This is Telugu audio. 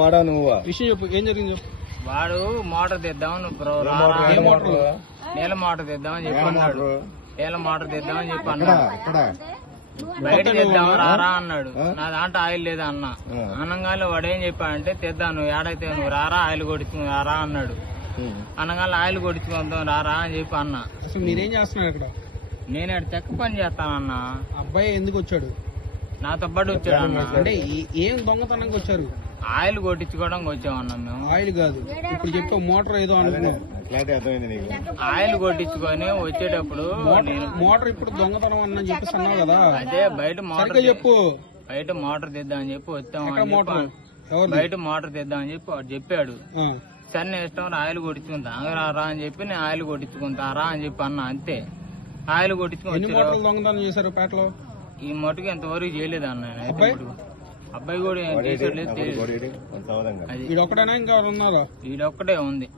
వాడా నువ్వా? విషయం చెప్పు, ఏం జరిగింది చెప్పు. వాడు మోటార్ తెద్దాం బ్రో ఏ మోటార్? నీళ్ళ మోటార్ తెద్దామని చెప్పి అన్నాడు. నీళ్ళ మోటార్ తెద్దామని చెప్పి అన్నాడు. బయట తెద్దాం రారా అన్నాడు. నా దాంట్లో ఆయిల్ లేదా అన్న. అనగానే వాడు ఏం చెప్పాడంటే తెద్దాను ఏడైతే నువ్వు రారా ఆయిల్ కొట్టించుకుని రారా అన్నాడు. అనగానే ఆయిల్ కొట్టించుకుందాం రారా అని చెప్పి అన్న. అసలు మీరేం చేస్తున్నారు ఇక్కడ? నేను ఇక్కడ చెక్క పని చేస్తానన్నా. అబ్బాయి ఎందుకు వచ్చాడు? నాతో పాటు వచ్చాడు అన్న. అంటే ఏం దొంగతనంగా వచ్చారు? ఆయిల్ కొట్టించుకోవడానికి వచ్చామన్నా మేము. ఆయిల్ కాదు, ఇప్పుడు చెప్పే మోటార్ ఏదో అనుకున్నాం. ఆయిల్ కొట్టించుకొని వచ్చేటప్పుడు మోటార్ ఇప్పుడు దొంగతనం అని చెప్పేసి అన్నావు కదా. అదే బయట మోటార్ చెప్పు. బయట మోటార్ తెద్దామని చెప్పి వచ్చాం. మోటార్ బయట మోటార్ తెద్దామని చెప్పి వాడు చెప్పాడు. సరే నేను ఇష్టం ఆయిల్ కొట్టించుకుంటా రారా అని చెప్పి నేను ఆయిల్ కొట్టించుకుంటారా అని చెప్పి అన్నా. అంతే ఆయిల్ కొట్టించుకుని దొంగతనం చేశారు పేటలో. ఈ మటుకు ఎంతవరకు చేయలేదు అన్న. అబ్బాయి కూడా చేసాడు లేదు. వీడొక్కడైనా ఇంకా ఉన్నారా? వీడొక్కడే ఉంది.